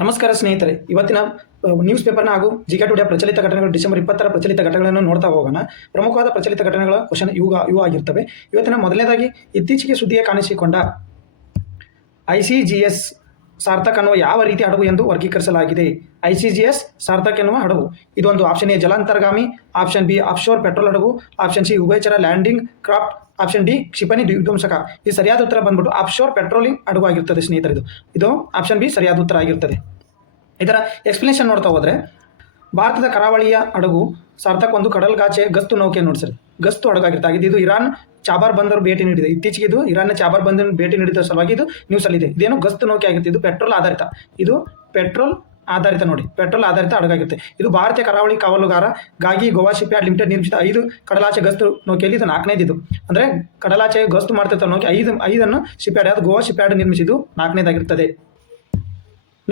ನಮಸ್ಕಾರ ಸ್ನೇಹಿತರೆ, ಇವತ್ತಿನ ನ್ಯೂಸ್ ಪೇಪರ್ನ ಹಾಗೂ ಜಿಕೆ ಟುಡೇ ಪ್ರಚಲಿತ ಘಟನೆಗಳು ಡಿಸೆಂಬರ್ 20ರ ಪ್ರಚಲಿತ ಘಟನೆಗಳನ್ನು ನೋಡ್ತಾ ಹೋಗೋಣ. ಪ್ರಮುಖವಾದ ಪ್ರಚಲಿತ ಘಟನೆಗಳ ಕ್ವಶನ್ ಇವು ಆಗಿರ್ತವೆ. ಇವತ್ತಿನ ಮೊದಲನೇದಾಗಿ, ಇತ್ತೀಚೆಗೆ ಸುದ್ದಿಗೆ ಕಾಣಿಸಿಕೊಂಡ ICGS ಸಾರ್ಥಕ್ ಅನ್ನುವ ಯಾವ ರೀತಿ ಹಡಗು ಎಂದು ವರ್ಗೀಕರಿಸಲಾಗಿದೆ? ICGS ಸಾರ್ಥಕ್ ಎನ್ನುವ ಹಡಗು ಇದೊಂದು ಆಪ್ಷನ್ ಎ ಜಲಾಂತರ್ಗಾಮಿ, ಆಪ್ಷನ್ ಬಿ ಆಫ್ಶೋರ್ ಪೆಟ್ರೋಲ್ ಹಡಗು, ಆಪ್ಷನ್ ಸಿ ಉಭಯಚರ ಲ್ಯಾಂಡಿಂಗ್ ಕ್ರಾಫ್ಟ್, ಆಪ್ಷನ್ ಡಿ ಕ್ಷಿಪಣಿ ವಿಧ್ವಂಸಕ. ಈ ಸರಿಯಾದ ಉತ್ತರ ಬಂದ್ಬಿಟ್ಟು ಆಫ್ಶೋರ್ ಪೆಟ್ರೋಲಿಂಗ್ ಹಡಗು ಆಗಿರ್ತದೆ ಸ್ನೇಹಿತರೆ. ಇದು ಆಪ್ಷನ್ ಬಿ ಸರಿಯಾದ ಉತ್ತರ ಆಗಿರ್ತದೆ. ಇದರ ಎಕ್ಸ್ಪ್ಲನೇಷನ್ ನೋಡ್ತಾ ಹೋದರೆ, ಭಾರತದ ಕರಾವಳಿಯ ಹಡಗು ಸಾರ್ಥಕ್ ಒಂದು ಕಡಲ್ಗಾಚೆ ಗಸ್ತು ನೌಕೆ ನೋಡಿ ಸರ್, ಗಸ್ತು ಹಡಗಾಗಿರುತ್ತೆ. ಇದು ಇರಾನ್ ಚಾಬಾರ್ ಬಂದರು ಭೇಟಿ ನೀಡಿದೆ. ಇತ್ತೀಚೆಗೆ ಇದು ಇರಾನ್ನ ಚಾಬಾರ್ ಬಂದರು ಭೇಟಿ ನೀಡಿದ ಸಲುವಾಗಿ ಇದು ನ್ಯೂಸಲ್ಲಿದೆ. ಇದೇನು ಗಸ್ತು ನೌಕೆ ಆಗಿರುತ್ತೆ. ಇದು ಪೆಟ್ರೋಲ್ ಆಧಾರಿತ, ನೋಡಿ, ಪೆಟ್ರೋಲ್ ಆಧಾರಿತ ಹಡಗಾಗಿರುತ್ತೆ. ಇದು ಭಾರತೀಯ ಕರಾವಳಿ ಕಾವಲುಗಾರಗಾಗಿ ಗೋವಾ ಶಿಪ್ಯಾರ್ಡ್ ಲಿಮಿಟೆಡ್ ನಿರ್ಮಿಸಿದ 5 ಕಡಲಾಚೆ ಗಸ್ತು ನೌಕೆಯಲ್ಲಿ ಇದು 4ನೇದು. ಇದು ಅಂದರೆ ಕಡಲಾಚೆ ಗಸ್ತು ಮಾಡ್ತಿರ್ತಾರೆ ನೌಕೆ 5 ಶಿಪ್ಯಾರ್ಡ್, ಅದು ಗೋವಾ ಶಿಪ್ಯಾರ್ಡ್ ನಿರ್ಮಿಸಿದ್ದು 4ನೇದಾಗಿರ್ತದೆ.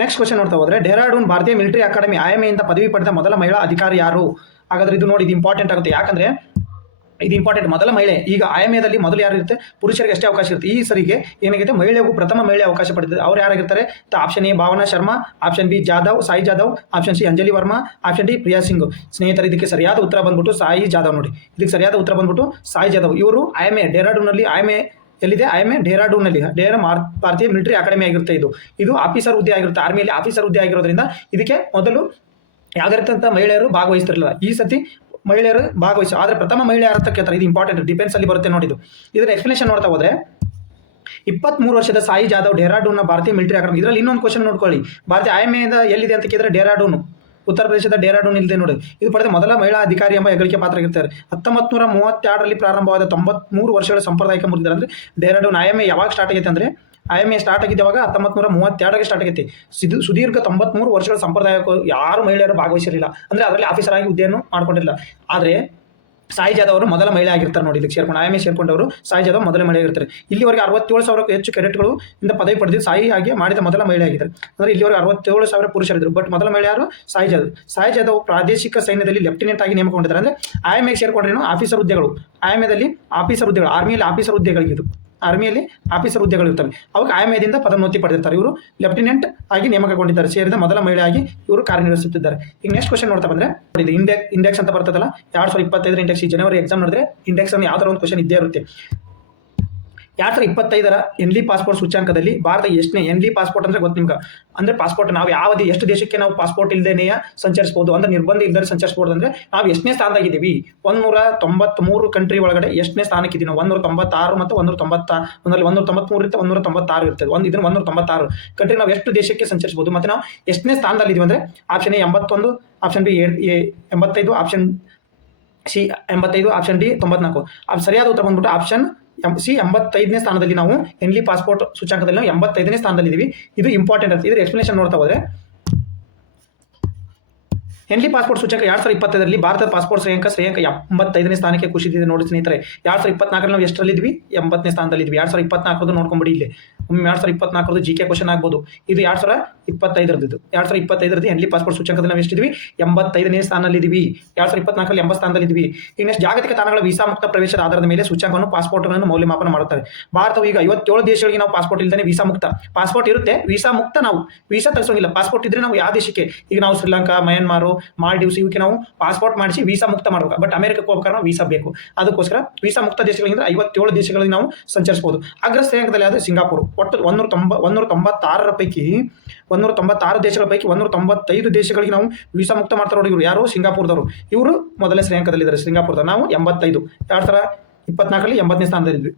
ನೆಕ್ಸ್ಟ್ ಕ್ವಶನ್ ನೋಡ್ತಾ ಹೋದರೆ, ಡೆಹ್ರಾಡೂನ್ ಭಾರತೀಯ ಮಿಲಿಟರಿ ಅಕಾಡೆಮಿ IMAಯಿಂದ ಪದವಿ ಪಡೆದ ಮೊದಲ ಮಹಿಳಾ ಅಧಿಕಾರಿ ಯಾರು? ಹಾಗಾದ್ರೆ ಇದು ನೋಡಿ, ಇದು ಇಂಪಾರ್ಟೆಂಟ್ ಆಗುತ್ತೆ. ಯಾಕಂದರೆ ಇದು ಇಂಪಾರ್ಟೆಂಟ್. ಮೊದಲ ಮಹಿಳೆ, ಈಗ IMAದಲ್ಲಿ ಮೊದಲು ಯಾರು ಇರುತ್ತೆ? ಪುರುಷರಿಗೆ ಅಷ್ಟೇ ಅವಕಾಶ ಇರುತ್ತೆ. ಈ ಸರಿಗೆ ಏನಾಗಿದೆ, ಮಹಿಳೆಗೂ ಪ್ರಥಮ ಮಹಿಳೆ ಅವಕಾಶ ಪಡೆದಿದೆ. ಅವ್ರು ಯಾರಾಗಿರ್ತಾರೆ? Option A Bhavana Sharma, option B Sai Jadhav, option C Anjali Varma, option D Priya Singh. ಸ್ನೇಹಿತರೆ, ಇದಕ್ಕೆ ಸರಿಯಾದ ಉತ್ತರ ಬಂದ್ಬಿಟ್ಟು ಸಾಯಿ ಜಾಧವ್ ನೋಡಿ. ಇದಕ್ಕೆ ಸರಿಯಾದ ಉತ್ತರ ಬಂದ್ಬಿಟ್ಟು ಸಾಯಿ ಜಾಧವ್. ಇವರು IMA ಡೆಹ್ರಾಡೂನ್ನಲ್ಲಿ, ಎಲ್ಲಿದೆ? IMA ಡೆಹ್ರಾಡೂನ್ನಲ್ಲಿ, ಭಾರತೀಯ ಮಿಲಿಟರಿ ಅಕಾಡೆಮಿ ಆಗಿರುತ್ತೆ. ಇದು ಆಫೀಸರ್ ಹುದ್ದೆ ಆಗಿರುತ್ತೆ. ಆರ್ಮಿಯಲ್ಲಿ ಆಫೀಸರ್ ಹುದ್ದೆ ಆಗಿರೋದ್ರಿಂದ ಇದಕ್ಕೆ ಮೊದಲು ಯಾವುದೇ ರೀತಿಯಂಥ ಮಹಿಳೆಯರು ಭಾಗವಹಿಸ್ತಿರಲಿಲ್ಲ. ಈ ಸತಿ ಮಹಿಳೆಯರು ಭಾಗವಹಿಸಿ, ಆದರೆ ಪ್ರಥಮ ಮಹಿಳೆ ಯಾರು ಅಂತ ಕೇಳ್ತಾರೆ. ಇದು ಇಂಪಾರ್ಟೆಂಟ್, ಡಿಫೆನ್ಸಲ್ಲಿ ಬರುತ್ತೆ ನೋಡಿದ್ದು. ಇದರ ಎಕ್ಸ್ಪ್ಲನೇಷನ್ ನೋಡ್ತಾ ಹೋದರೆ, 23 ವರ್ಷದ ಸಾಯಿ ಜಾಧವ್ ಡೆಹ್ರಾಡೂನ್ನ ಭಾರತೀಯ ಮಿಲಿಟರಿ ಅಕಾಡೆಮಿ. ಇದರಲ್ಲಿ ಇನ್ನೊಂದು ಕ್ವಶನ್ ನೋಡ್ಕೊಳ್ಳಿ, ಭಾರತೀಯ IMAಯಿಂದ ಎಲ್ಲಿದೆ ಅಂತ ಕೇಳಿದ್ರೆ ಡೆಹ್ರಾಡೂನ್, ಉತ್ತರ ಪ್ರದೇಶದ ಡೆಹ್ರಾಡೂನ್ ಇಲ್ಲದೆ ನೋಡಿ. ಇದು ಪಡೆದ ಮೊದಲ ಮಹಿಳಾ ಅಧಿಕಾರಿ ಎಂಬ ಹೆಗ್ಗಳಿಕೆ ಪಾತ್ರರಾಗಿರ್ತಾರೆ. 1932ರಲ್ಲಿ ಪ್ರಾರಂಭವಾದ 93 ವರ್ಷಗಳ ಸಾಂಪ್ರದಾಯಿಕ ಮುರಿದಿದ್ದಾರೆ. ಅಂದರೆ ಡೆಹ್ರಾಡೂನ್ IMA ಯಾವಾಗ ಸ್ಟಾರ್ಟ್ ಆಗೈತೆ ಅಂದರೆ, IMA ಸ್ಟಾರ್ಟ್ ಆಗಿದ್ದಾವಾಗ 1932ಗೆ ಸ್ಟಾರ್ಟ್ ಆಗೈತೆ. ಸುದೀರ್ಘ 93 ವರ್ಷಗಳ ಸಂಪ್ರದಾಯಕ್ಕೂ ಯಾರು ಮಹಿಳೆಯರು ಭಾಗವಹಿಸಿರಲಿಲ್ಲ. ಅಂದರೆ ಅದರಲ್ಲಿ ಆಫೀಸರ್ ಆಗಿ ಹುದ್ದೆಯನ್ನು ಮಾಡ್ಕೊಂಡಿರಲಿಲ್ಲ. ಆದರೆ ಸಾಯಿ ಜಾಧವ್ ಅವರು ಮೊದಲ ಮಹಿಳೆ ಆಗಿರ್ತಾರೆ ನೋಡಿ. ಇದಕ್ಕೆ ಸೇರ್ಕೊಂಡು IMA ಸೇರ್ಕೊಂಡವರು ಸಾಯಿ ಜಾಧವ್ ಮೊದಲ ಮಹಿಳೆ ಆಗಿರ್ತಾರೆ. ಇಲ್ಲಿವರೆಗೆ 67,000ಕ್ಕೂ ಹೆಚ್ಚು ಕೆಡೆಟ್ಗಳು ಇಂದ ಪದವಿ ಪಡೆದಿದ್ದು ಸಾಯಿ ಆಗಿ ಮಾಡಿದ ಮೊದಲ ಮಹಿಳೆ ಆಗಿದ್ದಾರೆ. ಅಂದರೆ ಇಲ್ಲಿವರೆಗೆ 67,000 ಪುರುಷರಿದ್ದರು, ಬಟ್ ಮೊದಲ ಮಹಿಳೆ ಯಾರು? ಸಾಯಿ ಜಾಧವ್ ಪ್ರಾದೇಶಿಕ ಸೈನ್ಯದಲ್ಲಿ ಲೆಫ್ಟಿನೆಂಟ್ ಆಗಿ ನೇಮಕಗೊಂಡಿದ್ದಾರೆ. ಅಂದರೆ IMA ಸೇರ್ಕೊಂಡ್ರೇನು ಆಫೀಸರ್ ಹುದ್ದೆಗಳು, IMAದಲ್ಲಿ ಆಫೀಸರ್ ಹುದ್ದೆಗಳು, ಆರ್ಮಿಯಲ್ಲಿ ಆಫೀಸರ್ ಹುದ್ದೆಗಳಿದ್ದು, ಆರ್ಮಿಯಲ್ಲಿ ಆಫೀಸರ್ ಹುದ್ದೆಗಳು ಇರ್ತವೆ. ಅವಾಗ IMAದಿಂದ ಪದೋನ್ನತಿ ಪಡೆದಿರ್ತಾರೆ. ಇವರು ಲೆಫ್ಟಿನೆಂಟ್ ಆಗಿ ನೇಮಕಗೊಂಡಿದ್ದಾರೆ. ಸೇರಿದ ಮೊದಲ ಮಹಿಳೆಯಾಗಿ ಇವರು ಕಾರ್ಯನಿರ್ವಹಿಸುತ್ತಿದ್ದಾರೆ. ಈಗ ನೆಕ್ಸ್ಟ್ ಕ್ವಶನ್ ನೋಡ್ತಾ ಬಂದರೆ, ಇದು ಇಂಡೆಕ್ಸ್ ಅಂತ ಬರ್ತದಲ್ಲ, 2025 ಇಂಡೆಕ್ಸ್. ಈ ಜನವರಿ ಎಕ್ಸಾಮ್ ನಡೆದ್ರೆ ಇಂಡೆಕ್ಸ್ ಅನ್ನು ಯಾವ ಥರ ಒಂದು ಕ್ವಶನ್ ಇದ್ದೇ ಇರುತ್ತೆ. 2025ರ ಎನ್ಲಿ ಪಾಸ್ಪೋರ್ಟ್ ಸೂಚ್ಯಾಂಕದಲ್ಲಿ ಭಾರತ ಎಷ್ಟನೇ? ಎನ್ಲಿ ಪಾಸ್ಪೋರ್ಟ್ ಅಂದರೆ ಗೊತ್ತು ನಿಮ್ಗೆ, ಅಂದರೆ ಪಾಸ್ಪೋರ್ಟ್ ನಾವು ಎಷ್ಟು ದೇಶಕ್ಕೆ ನಾವು ಪಾಸ್ಪೋರ್ಟ್ ಇಲ್ಲದೇನೆಯ ಸಂಚರಿಸಬಹುದು, ಅಂದರೆ ನಿರ್ಬಂಧ ಇಲ್ಲದೆ ಸಂಚರಿಸಬಹುದು. ಅಂದರೆ ನಾವು ಎಷ್ಟನೇ ಸ್ಥಾನದಾಗಿದ್ದೀವಿ? 193 ಕಂಟ್ರಿ ಒಳಗಡೆ ಎಷ್ಟನೇ ಸ್ಥಾನಕ್ಕಿದ್ದೀವಿ ನಾವು? 196 ಮತ್ತು 196, ಒಂದರಲ್ಲಿ 193 ಇರುತ್ತೆ, 196 ಇರ್ತದೆ. ಇದನ್ನು 196 ಕಂಟ್ರಿ ನಾವು ಎಷ್ಟು ದೇಶಕ್ಕೆ ಸಂಚರಿಸಬಹುದು. ಮತ್ತು ನಾವು ಎಷ್ಟನೇ ಸ್ಥಾನದಲ್ಲಿದ್ದೀವಿ ಅಂದರೆ, option A 81, option B 85, option C 85, option D 94. ಸರಿಯಾದ ಉತ್ತರ ಬಂದ್ಬಿಟ್ಟು ಆಪ್ಷನ್ ಸಿ 85ನೇ ಸ್ಥಾನದಲ್ಲಿ ನಾವು ಎನ್ಲಿ ಪಾಸ್ಪೋರ್ಟ್ ಸೂಚ್ಯಾಂಕದಲ್ಲಿ ನಾವು 85ನೇ ಸ್ಥಾನದಲ್ಲಿದ್ದೀವಿ. ಇದು ಇಂಪಾರ್ಟೆಂಟ್ ಅಂತ. ಇದರ ಎಕ್ಸ್ಪ್ಲನೇಷನ್ ನೋಡ್ತಾ ಹೋದರೆ, ಎನ್ಲಿ ಪಾಸ್ಪೋರ್ಟ್ ಸೂಚ್ಯಂಕ 2025ರಲ್ಲಿ ಭಾರತದ ಪಾಸ್ಪೋರ್ಟ್ ಶ್ರೇಯಾಂಕ 85ನೇ ಸ್ಥಾನಕ್ಕೆ ಕುಸಿದಿದೆ ನೋಡಿ ಸ್ನೇಹಿತರೆ. 2024ರಲ್ಲಿ ನಾವು ಎಷ್ಟರಲ್ಲಿದ್ವಿ? 80ನೇ ಸ್ಥಾನದಲ್ಲಿದ್ವಿ. 2024 ನೋಡ್ಕೊಂಬಿಡಿ ಇಲ್ಲಿ. 2024 GK ಕ್ವಶನ್ ಆಗ್ಬೋದು. ಇದು 2025ರದ್ದು. 2025ರದ್ದು ಎನ್ಲಿ ಪಾಸ್ಪೋರ್ಟ್ ಸೂಚ್ಯಂಕದಲ್ಲಿ ನಾವು ಎಷ್ಟಿದ್ವಿ? 85ನೇ ಸ್ಥಾನದಲ್ಲಿದ್ದೀವಿ. 2024ರಲ್ಲಿ 80 ಸ್ಥಾನದಲ್ಲಿದ್ವಿ. ಈಗ ನೆಕ್ಸ್ಟ್, ಜಾಗತಿಕ ತಾಣಗಳ ವೀಸಾ ಮುಕ್ತ ಪ್ರವೇಶದ ಆಧಾರದ ಮೇಲೆ ಸೂಚ್ಯಂಕವನ್ನು ಪಾಸ್ಪೋರ್ಟ್ಗಳನ್ನು ಮೌಲ್ಯಮಾಪನ ಮಾಡುತ್ತಾರೆ. ಭಾರತವು ಈಗ 57 ದೇಶಗಳಿಗೆ ನಾವು ಪಾಸ್ಪೋರ್ಟ್ ಇಲ್ಲದೇ ವೀಸಾ ಮುಕ್ತ. ಪಾಸ್ಪೋರ್ಟ್ ಇರುತ್ತೆ, ವೀಸಾ ಮುಕ್ತ. ನಾವು ವೀಸಾ ತರಿಸೋಂಗಿಲ್ಲ. ಪಾಸ್ಪೋರ್ಟ್ ಇದ್ರೆ ನಾವು ಯಾವ ದೇಶಕ್ಕೆ, ಈಗ ನಾವು ಶ್ರೀಲಂಕಾ, ಮಯನ್ಮಾರು, ಮಾಲ್ಡೀವ್ಸ್ ಇವಕ್ಕೆ ನಾವು ಪಾಸ್ಪೋರ್ಟ್ ಮಾಡಿಸಿ ವೀಸಾ ಮುಕ್ತ ಮಾಡಬೇಕು. ಬಟ್ ಅಮೆರಿಕಕ್ಕೆ ಹೋಗ್ಬೇಕಾದ್ರೆ ನಾವು ವೀಸಾ ಬೇಕು. ಅದಕ್ಕೋಸ್ಕರ ವೀಸಾ ಮುಕ್ತ ದೇಶಗಳಿಂದ 57 ದೇಶಗಳಿಗೆ ನಾವು ಸಂಚರಿಸಬಹುದು. ಅಗ್ರ ಶ್ರೇಯಾಂಕದಲ್ಲಿ ಆದರೆ ಸಿಂಗಾಪುರ್. ಒಟ್ಟು 196 ಪೈಕಿ 196 ದೇಶಗಳ ಪೈಕಿ 195 ದೇಶಗಳಿಗೆ ನಾವು ವೀಸಾ ಮುಕ್ತ ಮಾಡ್ತಾರೆ ನೋಡಿ. ಇವರು ಯಾರು? ಸಿಂಗಾಪುರದವರು. ಇವರು ಮೊದಲನೇ ಶ್ರೇಯಾಂಕದಲ್ಲಿದ್ದಾರೆ, ಸಿಂಗಾಪುರದವರು. ನಾವು 85, 2024ರಲ್ಲಿ 80ನೇ ಸ್ಥಾನದಲ್ಲಿದ್ವಿ.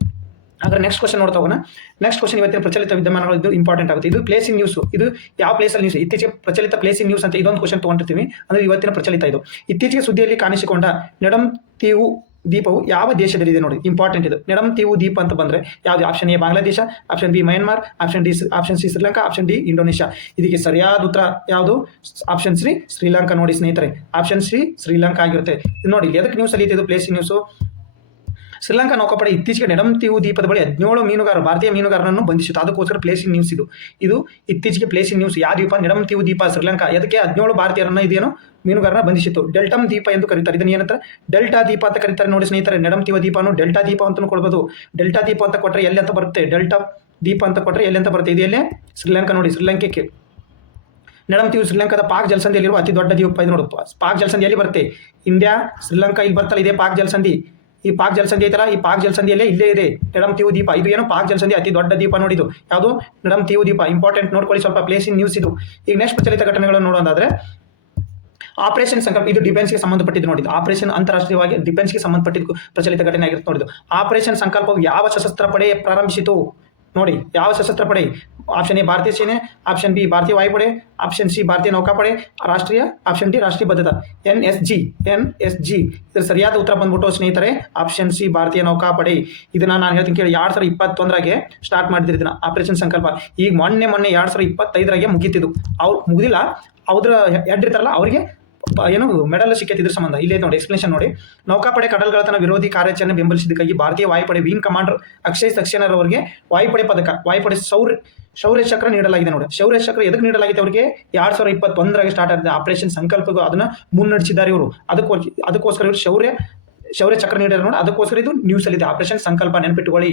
ಹಾಗಾದ್ರೆ ನೆಕ್ಸ್ಟ್ ಕ್ವಶನ್ ನೋಡ್ತಾ ಹೋಗೋಣ. ನೆಕ್ಸ್ಟ್ ಕ್ವಶನ್ ಇವತ್ತಿನ ಪ್ರಚಲಿತ ವಿದ್ಯಮಾನಗಳು ಇದು ಇಂಪಾರ್ಟೆಂಟ್ ಆಗುತ್ತೆ. ಇದು ಪ್ಲೇಸ್ ಇನ್ ನ್ಯೂಸ್. ಇದು ಯಾವ ಪ್ಲೇಸಲ್ಲಿ ನ್ಯೂಸ್? ಇತ್ತೀಚೆಗೆ ಪ್ರಚಲಿತ ಪ್ಲೇಸ್ ಇನ್ ನ್ಯೂಸ್ ಅಂತ ಇದೊಂದು ಕ್ವಶನ್ ತೊಗೊಂಡಿರ್ತೀವಿ. ಅಂದರೆ ಇವತ್ತಿನ ಪ್ರಚಲಿತ ಇದು. ಇತ್ತೀಚೆಗೆ ಸುದ್ದಿಯಲ್ಲಿ ಕಾಣಿಸಿಕೊಂಡ ನೆಡಂತೀವು ದ್ವೀಪವು ಯಾವ ದೇಶದಲ್ಲಿದೆ ನೋಡಿ. ಇಂಪಾರ್ಟೆಂಟ್ ಇದು. ನೆಡಂತೀವು ದ್ವೀಪ ಅಂತ ಬಂದರೆ ಯಾವುದು? Option A Bangladesh, option B Myanmar, option C Sri Lanka, option D Indonesia. ಇದಕ್ಕೆ ಸರಿಯಾದ ಉತ್ತರ ಯಾವುದು? ಆಪ್ಷನ್ ಸಿ ಶ್ರೀಲಂಕಾ ನೋಡಿ ಸ್ನೇಹಿತರೆ. ಆಪ್ಷನ್ ಸಿ ಶ್ರೀಲಂಕಾ ಆಗಿರುತ್ತೆ. ಇದು ನೋಡಿ, ಎದಕ್ಕೆ ನ್ಯೂಸ್ ಅಲ್ಲಿ ಇದು ಪ್ಲೇಸ್ ಇನ್ ನ್ಯೂಸು? ಶ್ರೀಲಂಕಾ ನೌಕಾಪಡೆ ಇತ್ತೀಚೆಗೆ ನೆಡಂತೀವು ದ್ವೀಪದ ಬಳಿ 17 ಭಾರತೀಯ ಮೀನುಗಾರರನ್ನು ಬಂಧಿಸಿತು. ಅದಕ್ಕೋಸ್ಕರ ಪ್ಲೇಸ್ ಇನ್ ನ್ಯೂಸ್ ಇದು ಇತ್ತೀಚೆಗೆ ಪ್ಲೇಸ್ ಇನ್ ನ್ಯೂಸ್. ಯಾವ ದ್ವೀಪ? ನೆಡಂತೀವು ದ್ವೀಪ, ಶ್ರೀಲಂಕಾ. ಅದಕ್ಕೆ 17 ಭಾರತೀಯರನ್ನ ಇದೇನು ಮೀನುಗಾರನ ಬಂಧಿಸಿತ್ತು. ಡೆಲ್ಟಮ್ ದ್ವೀಪ ಎಂದು ಕರೀತಾರೆ. ಇದನ್ನ ಏನಂತ? ಡೆಲ್ಟಾ ದ್ವೀಪ ಅಂತ ಕರೀತಾರೆ ನೋಡಿ ಸ್ನೇಹಿತರೆ. ನೆಡಂತೀವ ದ್ವೀಪನು ಡೆಲ್ಟಾ ದ್ವೀಪ ಅಂತಲೂ ಕೊಡ್ಬೋದು. ಡೆಲ್ಟಾ ದ್ವೀಪ ಅಂತ ಕೊಟ್ಟರೆ ಎಲ್ಲಿ ಅಂತ ಬರುತ್ತೆ? ಡೆಲ್ಟಾ ದ್ವೀಪ ಅಂತ ಕೊಟ್ಟರೆ ಎಲ್ಲಿ ಅಂತ ಬರುತ್ತೆ? ಇದೆಲ್ಲೇ ಶ್ರೀಲಂಕಾ ನೋಡಿ. ಶ್ರೀಲಂಕೆಗೆ ನೆಡಂತೀವು ಶ್ರೀಲಂಕಾದ ಪಾಕ್ ಜಲಸಂಧಿಯಲ್ಲಿರುವ ಅತಿ ದೊಡ್ಡ ದ್ವೀಪ ಇದು ನೋಡು. ಪಾಕ್ ಜಲಸಂಧಿ ಎಲ್ಲಿ ಬರುತ್ತೆ? ಇಂಡಿಯಾ ಶ್ರೀಲಂಕಾ ಇಲ್ಲಿ ಬರ್ತಲ್ಲ, ಇದೇ ಪಾಕ್ ಜಲಸಂಧಿ. ಈ ಪಾಕ್ ಜಲಸಂಧಿ ಐತಲ್ಲ, ಈ ಪಾಕ್ ಜಲಸಂಧಿಯಲ್ಲೇ ಇಲ್ಲೇ ಇದೆ ನೆಡಂತೀವು ದ್ವೀಪ. ಇದು ಏನು ಪಾಕ್ ಜಲಸಂಧಿ ಅತಿ ದೊಡ್ಡ ದ್ವೀಪ ನೋಡಿದು ಯಾವುದು? ನೆಡಂತೀವು ದ್ವೀಪ. ಇಂಪಾರ್ಟೆಂಟ್ ನೋಡ್ಕೊಳ್ಳಿ, ಸ್ವಲ್ಪ ಪ್ಲೇಸ್ ಇನ್ ನ್ಯೂಸ್ ಇದು. ಈಗ ನೆಕ್ಸ್ಟ್ ಪ್ರಚಲಿತ ಘಟನೆಗಳನ್ನು ನೋಡೋದಾದ್ರೆ ಆಪರೇಷನ್ ಸಂಕಲ್ಪ, ಇದು ಡಿಫೆನ್ಸ್ಗೆ ಸಂಬಂಧಪಟ್ಟಿದ್ದು ನೋಡಿದ್ದು. ಆಪರೇಷನ್ ಅಂತಾರಾಷ್ಟ್ರೀಯವಾಗಿ ಡಿಫೆನ್ಸ್ಗೆ ಸಂಬಂಧಪಟ್ಟಿದ್ದು ಪ್ರಚಲಿತ ಘಟನೆ ಆಗಿರುತ್ತೆ ನೋಡಿದ್ದು. ಆಪರೇಷನ್ ಸಂಕಲ್ಪವು ಯಾವ ಸಶಸ್ತ್ರ ಪಡೆ ಪ್ರಾರಂಭಿಸಿತು ನೋಡಿ? ಯಾವ ಸಶಸ್ತ್ರ ಪಡೆ? ಆಪ್ಷನ್ ಎ ಭಾರತೀಯ ಸೇನೆ, ಆಪ್ಷನ್ ಬಿ ಭಾರತೀಯ ವಾಯುಪಡೆ, ಆಪ್ಷನ್ ಸಿ ಭಾರತೀಯ ನೌಕಾಪಡೆ, ರಾಷ್ಟ್ರೀಯ, ಆಪ್ಷನ್ ಡಿ ರಾಷ್ಟ್ರೀಯ ಭದ್ರತಾ. NSG. ಇದರ ಸರಿಯಾದ ಉತ್ತರ ಬಂದ್ಬಿಟ್ಟು ಸ್ನೇಹಿತರೆ ಆಪ್ಷನ್ ಸಿ ಭಾರತೀಯ ನೌಕಾಪಡೆ. ಇದನ್ನ ನಾನು ಹೇಳ್ತೀನಿ ಕೇಳಿ, 2021 ಸ್ಟಾರ್ಟ್ ಮಾಡಿದ್ರು ಇದನ್ನ ಆಪರೇಷನ್ ಸಂಕಲ್ಪ. ಈಗ ಮೊನ್ನೆ 2025 ಮುಗೀತಿದ್ದು. ಅವ್ರು ಮುಗಿದಿಲ್ಲ, ಅವ್ರ ಹೆಡ್ ಇರ್ತಾರಲ್ಲ ಅವರಿಗೆ ಏನು ಮೆಡಲ್ ಸಿಕ್ಕೈತೆ ಇದ್ರ ಸಂಬಂಧ. ಇಲ್ಲೇ ನೋಡಿ ಎಕ್ಸ್ಪ್ಲೇಷನ್ ನೋಡಿ. ನೌಕಾಪಡೆ ಕಡಲ್ಗಳ್ಳತನ ವಿರೋಧಿ ಕಾರ್ಯಾಚರಣೆ ಬೆಂಬಲಿಸಿದ್ದಕ್ಕಾಗಿ ಭಾರತೀಯ ವಾಯುಪಡೆ ವಿಂಗ್ ಕಮಾಂಡರ್ ಅಕ್ಷಯ್ ಸಕ್ಸೇನಾ ಅವರಿಗೆ ವಾಯುಪಡೆ ಪದಕ, ವಾಯುಪಡೆ ಶೌರ್ಯ ಚಕ್ರ ನೀಡಲಾಗಿದೆ ನೋಡಿ. ಶೌರ್ಯ ಚಕ್ರ ಎದಕ್ಕೆ ನೀಡಲಾಗಿದೆ ಅವರಿಗೆ? 2021 ಸ್ಟಾರ್ಟ್ ಆಗಿದೆ ಆಪರೇಷನ್ ಸಂಕಲ್ಪಗೂ ಅದನ್ನ ಮುನ್ನಡೆಸಿದ್ದಾರೆ ಇವರು. ಅದಕ್ಕೋಸ್ಕರ ಇವರು ಶೌರ್ಯ ಚಕ್ರ ನೀಡಿದ್ದಾರೆ ನೋಡಿ. ಅದಕ್ಕೋಸ್ಕರ ಇದು ನ್ಯೂಸ್ ಅಲ್ಲಿ ಇದೆ ಆಪರೇಷನ್ ಸಂಕಲ್ಪ. ನೆನಪಿಟ್ಟುಕೊಳ್ಳಿ,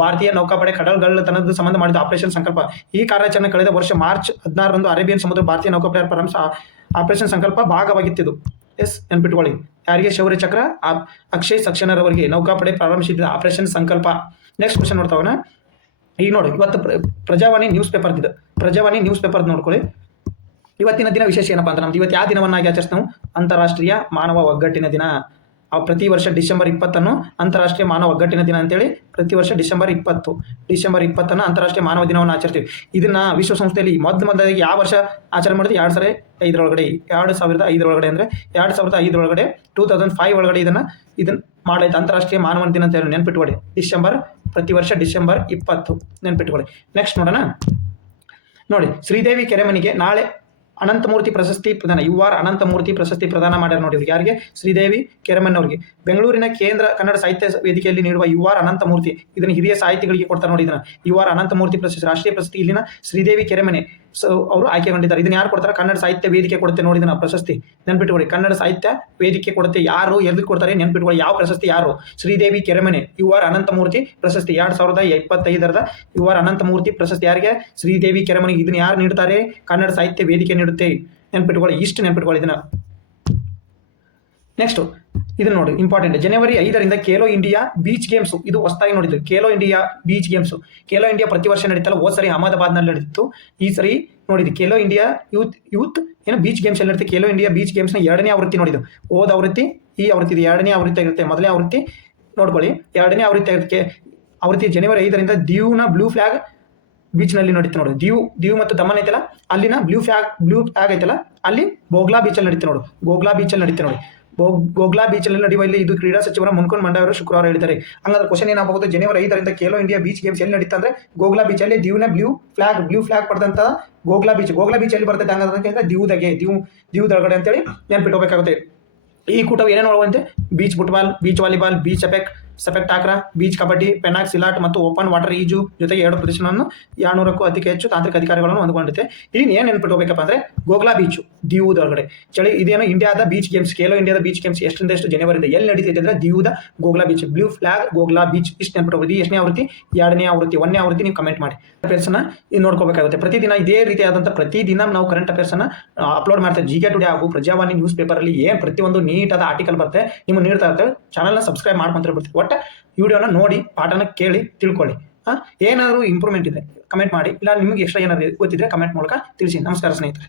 ಭಾರತೀಯ ನೌಕಾಪಡೆ ಕಡಲ್ಗಳ್ಳತನದ ಸಂಬಂಧ ಮಾಡಿದ ಆಪರೇಷನ್ ಸಂಕಲ್ಪ. ಈ ಕಾರ್ಯಾಚರಣೆ ಕಳೆದ ವರ್ಷ ಮಾರ್ಚ್ 16 ಅರೇಬಿಯನ್ ಸಮುದ್ರ ಭಾರತೀಯ ನೌಕಾಪಡೆ ಪ್ರಾರಂಭಿಸ ಆಪರೇಷನ್ ಸಂಕಲ್ಪ ಭಾಗವಾಗಿತ್ತಿದ್ದು. ನೆನಪಿಟ್ಟುಕೊಳ್ಳಿ, ಯಾರಿಗೆ? ಶೌರ್ಯ ಚಕ್ರ ಅಕ್ಷಯ್ ಸಕ್ಸೇನಾ ಅವರಿಗೆ ನೌಕಾಪಡೆ ಪ್ರಾರಂಭಿಸಿದ ಆಪರೇಷನ್ ಸಂಕಲ್ಪ. ನೆಕ್ಸ್ಟ್ ಕ್ವಶನ್ ನೋಡ್ತಾವನ. ಈಗ ನೋಡಿ, ಇವತ್ತು ಪ್ರಜಾವಾಣಿ ನ್ಯೂಸ್ ಪೇಪರ್ ನೋಡ್ಕೊಳ್ಳಿ. ಇವತ್ತಿನ ದಿನ ವಿಶೇಷ ಏನಪ್ಪಾ ಅಂತ ನಮ್ದು ಇವತ್ತು ಯಾವ ದಿನವನ್ನಾಗಿ ಆಚರಿಸ್ತೀವಿ? ಅಂತಾರಾಷ್ಟ್ರೀಯ ಮಾನವ ಒಗ್ಗಟ್ಟಿನ ದಿನ. ಪ್ರತಿ ವರ್ಷ ಡಿಸೆಂಬರ್ 20 ಅಂತಾರಾಷ್ಟ್ರೀಯ ಮಾನವ ಒಗ್ಗಟ್ಟಿನ ದಿನ ಅಂತೇಳಿ ಪ್ರತಿ ವರ್ಷ ಡಿಸೆಂಬರ್ 20 ಅಂತಾರಾಷ್ಟ್ರೀಯ ಮಾನವ ದಿನವನ್ನು ಆಚರಿಸ್ತೀವಿ. ಇದನ್ನ ವಿಶ್ವಸಂಸ್ಥೆಯಲ್ಲಿ ಮೊದಲಾಗಿ ಯಾವ ವರ್ಷ ಆಚರಣೆ ಮಾಡಿದ್ವಿ? 2005 ಒಳಗಡೆ. 2005 ಒಳಗಡೆ ಅಂದರೆ 2005 ಒಳಗಡೆ 2005 ಒಳಗಡೆ ಇದನ್ನ ಮಾಡಾಯ್ತು ಅಂತಾರಾಷ್ಟ್ರೀಯ ಮಾನವ ದಿನ ಅಂತ ನೆನ್ಪಿಟ್ಕೊಳ್ಳಿ. ಪ್ರತಿ ವರ್ಷ ಡಿಸೆಂಬರ್ 20 ನೆನ್ಪಿಟ್ಕೊಳ್ಳಿ. ನೆಕ್ಸ್ಟ್ ನೋಡೋಣ ನೋಡಿ. ಶ್ರೀದೇವಿ ಕೆರೆಮನಿಗೆ ನಾಳೆ ಅನಂತಮೂರ್ತಿ ಪ್ರಶಸ್ತಿ ಪ್ರದಾನ. ಅನಂತಮೂರ್ತಿ ಪ್ರಶಸ್ತಿ ಪ್ರದಾನ ಮಾಡ್ಯಾರ ನೋಡಿ ಇವ್ರಿಗೆ. ಯಾರಿಗೆ? ಶ್ರೀದೇವಿ ಕೆರೆಮನ್ ಅವರಿಗೆ. ಬೆಂಗಳೂರಿನ ಕೇಂದ್ರ ಕನ್ನಡ ಸಾಹಿತ್ಯ ವೇದಿಕೆಯಲ್ಲಿ ನೀಡುವ ಅನಂತಮೂರ್ತಿ, ಇದನ್ನು ಹಿರಿಯ ಸಾಹಿತಿಗಳಿಗೆ ಕೊಡ್ತಾರೆ ನೋಡಿ. ಇದನ್ನ ಅನಂತಮೂರ್ತಿ ಪ್ರಶಸ್ತಿ, ರಾಷ್ಟ್ರೀಯ ಪ್ರಶಸ್ತಿ ಇಲ್ಲಿನ ಶ್ರೀದೇವಿ ಕೆರೆಮನೆ ಅವರು ಆಯ್ಕೆಗೊಂಡಿದ್ದಾರೆ. ಇದನ್ನ ಯಾರು ಕೊಡ್ತಾರೆ? ಕನ್ನಡ ಸಾಹಿತ್ಯ ವೇದಿಕೆ ಕೊಡುತ್ತೆ ನೋಡಿ. ಇದನ್ನ ಪ್ರಶಸ್ತಿ ನೆನ್ಪಿಟ್ಕೊಳ್ಳಿ. ಕನ್ನಡ ಸಾಹಿತ್ಯ ವೇದಿಕೆ ಕೊಡುತ್ತೆ. ಯಾರು ಎಲ್ಲಿ ಕೊಡ್ತಾರೆ ನೆನ್ಪಿಟ್ಕೊಳ್ಳಿ. ಯಾವ ಪ್ರಶಸ್ತಿ? ಯಾರು? ಶ್ರೀದೇವಿ ಕೆರೆಮನೆ ಅನಂತಮೂರ್ತಿ ಪ್ರಶಸ್ತಿ 2025 ಅನಂತಮೂರ್ತಿ ಪ್ರಶಸ್ತಿ ಯಾರಿಗೆ? ಶ್ರೀದೇವಿ ಕೆರೆಮನೆಗೆ. ಇದನ್ನ ಯಾರು ನೀಡ್ತಾರೆ? ಕನ್ನಡ ಸಾಹಿತ್ಯ ವೇದಿಕೆ ನೀಡುತ್ತೆ. ನೆನ್ಪಿಟ್ಕೊಳ್ಳಿ, ಇಷ್ಟು ನೆನ್ಪಿಟ್ಕೊಳ್ಳಿ ಇದನ್ನ. ನೆಕ್ಸ್ಟ್ ಇದನ್ನ ನೋಡಿ, ಇಂಪಾರ್ಟೆಂಟ್. ಜನವರಿ 5 ಖೇಲೋ ಇಂಡಿಯಾ ಬೀಚ್ ಗೇಮ್ಸ್, ಇದು ಹೊಸದಾಗಿ ನೋಡಿದ್ರು. Khelo India beach games. Khelo India ಪ್ರತಿ ವರ್ಷ ನಡೀತಲ್ಲ, ಹೋದ ಸರಿ ಅಹಮದಾಬಾದ್ನಲ್ಲಿ ನಡೀತಿತ್ತು. ಈ ಸರಿ ನೋಡಿದ್ವಿ ಖೇಲೋ ಇಂಡಿಯಾ ಯೂತ್ ಏನು ಬೀಚ್ ಗೇಮ್ಸ್ ಎಲ್ಲ ಇರುತ್ತೆ. ಖೇಲೋ ಇಂಡಿಯಾ ಬೀಚ್ ಗೇಮ್ಸ್ನ 2ನೇ ಆವೃತ್ತಿ ನೋಡಿದ್ದು. ಹೋದ ಆವೃತ್ತಿ, ಈ ಆವೃತ್ತಿ, ಇದು 2ನೇ ಆವೃತ್ತಿ ಆಗಿರುತ್ತೆ. ಮೊದಲನೇ ಆವೃತ್ತಿ ನೋಡ್ಕೊಳ್ಳಿ, 2ನೇ ಆವೃತ್ತಿ ಆಗಿರುತ್ತೆ. ಆವೃತ್ತಿ ಜನವರಿ 5 ದೀವ್ನ ಬ್ಲೂ ಫ್ಲಾಗ್ ಬೀಚ್ನಲ್ಲಿ ನಡೀತು ನೋಡು. ದೀವ್ ಮತ್ತು ದಮನ್ ಐತಲ್ಲ, ಅಲ್ಲಿನ ಬ್ಲೂ ಫ್ಲಾಗ್ ಐತಲ್ಲ, ಅಲ್ಲಿ ಗೋಗ್ಲಾ ಬೀಚಲ್ಲಿ ನಡೀತು ನೋಡು. ಗೋಗ್ಲಾ ಬೀಚಲ್ಲಿ ನಡೀತು ನೋಡಿ. ಗೋಗ್ಲಾ ಬೀಚಲ್ಲಿ ನಡೆಯುವ ಇಲ್ಲಿ ಇದು ಕ್ರೀಡಾ ಸಚಿವರ ಮುನ್ಕೊಂಡ್ ಮಂಡವರು ಶುಕ್ರವಾರ ಹೇಳಿದ್ದಾರೆ. ಹಂಗಾದ್ರೆ ಕ್ವಶನ್ ಏನಾಗಬಹುದು? ಜನವರಿ 5 ಖೇಲೋ ಇಂಡಿಯಾ ಬೀಚ್ ಗೇಮ್ಸ್ ಎಲ್ಲಿ ನಡೀತಾ ಅಂದ್ರೆ ಗೋಗ್ಲಾ ಬೀಚಲ್ಲಿ. ದೀವ್ನ ಬ್ಲೂ ಫ್ಲಾಗ್ ಪಡೆದಂತ ಗೋಗ್ಲಾ ಬೀಚ್ ಎಲ್ಲಿ ಬರ್ತೈತೆ? ಹಂಗಾದ್ರೆ ದೀವ್ ದಳಗಡೆ ಅಂತೇಳಿ ನೆನ್ಪಿಟ್ಕೋಬೇಕಾಗುತ್ತೆ. ಈ ಕೂಟವು ಏನೇನು ಒಳಗೊಂಡಿದೆ? Beach football, beach volleyball, beach sepak takraw, beach kabaddi, pencak silat ಮತ್ತು ಓಪನ್ ವಾಟರ್ ಈಜು ಜೊತೆಗೆ 2 ಪ್ರದರ್ಶನವನ್ನು 200ಕ್ಕೂ ಅತಿ ಹೆಚ್ಚು ತಾಂತ್ರಿಕ ಅಧಿಕಾರಿಗಳನ್ನು ಹೊಂದಿಕೊಂಡಿದೆ. ಇಲ್ಲಿ ಏನು ನೆನ್ಪಿಟ್ಕೋಬೇಕಪ್ಪ ಅಂದ್ರೆ ಗೋಗ್ಲಾ ಬೀಚ್ ದೀವುದ ಒಳಗಡೆ ಚಳಿ. ಇದೇನು ಇಂಡಿಯಾದ ಬೀಚ್ ಗೇಮ್ಸ್, ಖೇಲೋ ಇಂಡಿಯಾದ ಬೀಚ್ ಗೇಮ್ಸ್ ಎಷ್ಟರಿಂದ ಎಷ್ಟು ಜನವರಿಯಿಂದ ಎಲ್ಲಿ ನಡೀತಿದೆ ಅಂದ್ರೆ ದೀವುದ ಗೋಗ್ಲಾ ಬೀಚ್, ಬ್ಲೂ ಫ್ಲಾಗ್ ಗೋಗ್ಲಾ ಬೀಚ್. ಇಷ್ಟು ನೆನ್ಪಿಟ್ಕೋಬೇಕು. ಎಷ್ಟನೇ ಆವೃತ್ತಿ? 2ನೇ ಆವೃತ್ತಿ. 1ನೇ ಆವೃತ್ತಿ ನೀವು ಕಮೆಂಟ್ ಮಾಡಿ. ಅಫೇರ್ಸ್ನ ಇದು ನೋಡ್ಕೋಬೇಕಾಗುತ್ತೆ. ಪ್ರತಿದಿನ ಇದೇ ರೀತಿಯಾದಂಥ ಪ್ರತಿದಿನ ನಾವು ಕರೆಂಟ್ ಅಫೇರ್ಸ್ನ ಅಪ್ಲೋಡ್ ಮಾಡ್ತೇವೆ. ಜಿಕೆ ಟುಡೇ ಹಾಗೂ ಪ್ರಜಾವಾಣಿ ನ್ಯೂಸ್ ಪೇಪರಲ್ಲಿ ಏನು ಪ್ರತಿಯೊಂದು ನೀಟಾದ ಆರ್ಟಿಕಲ್ ಬರುತ್ತೆ ನಿಮ್ಗೆ ನೀಡ್ತಾ ಇರ್ತೇವೆ. ಚಾನಲ್ನ ಸಬ್ಸ್ಕ್ರೈಬ್ ಮಾಡ್ಕೊಂತ ಬರ್ತೀವಿ. ಒಟ್ಟು ವಿಡಿಯೋನ ನೋಡಿ, ಪಾಠನ ಕೇಳಿ ತಿಳ್ಕೊಳ್ಳಿ. ಏನಾದರೂ ಇಂಪ್ರೂವ್ಮೆಂಟ್ ಇದೆ ಕಮೆಂಟ್ ಮಾಡಿ, ಇಲ್ಲ ನಿಮಗೆ ಎಕ್ಸ್ಟ್ರಾ ಏನಾದರೂ ಗೊತ್ತಿದ್ರೆ ಕಮೆಂಟ್ ಮೂಲಕ ತಿಳಿಸಿ. ನಮಸ್ಕಾರ ಸ್ನೇಹಿತರೆ.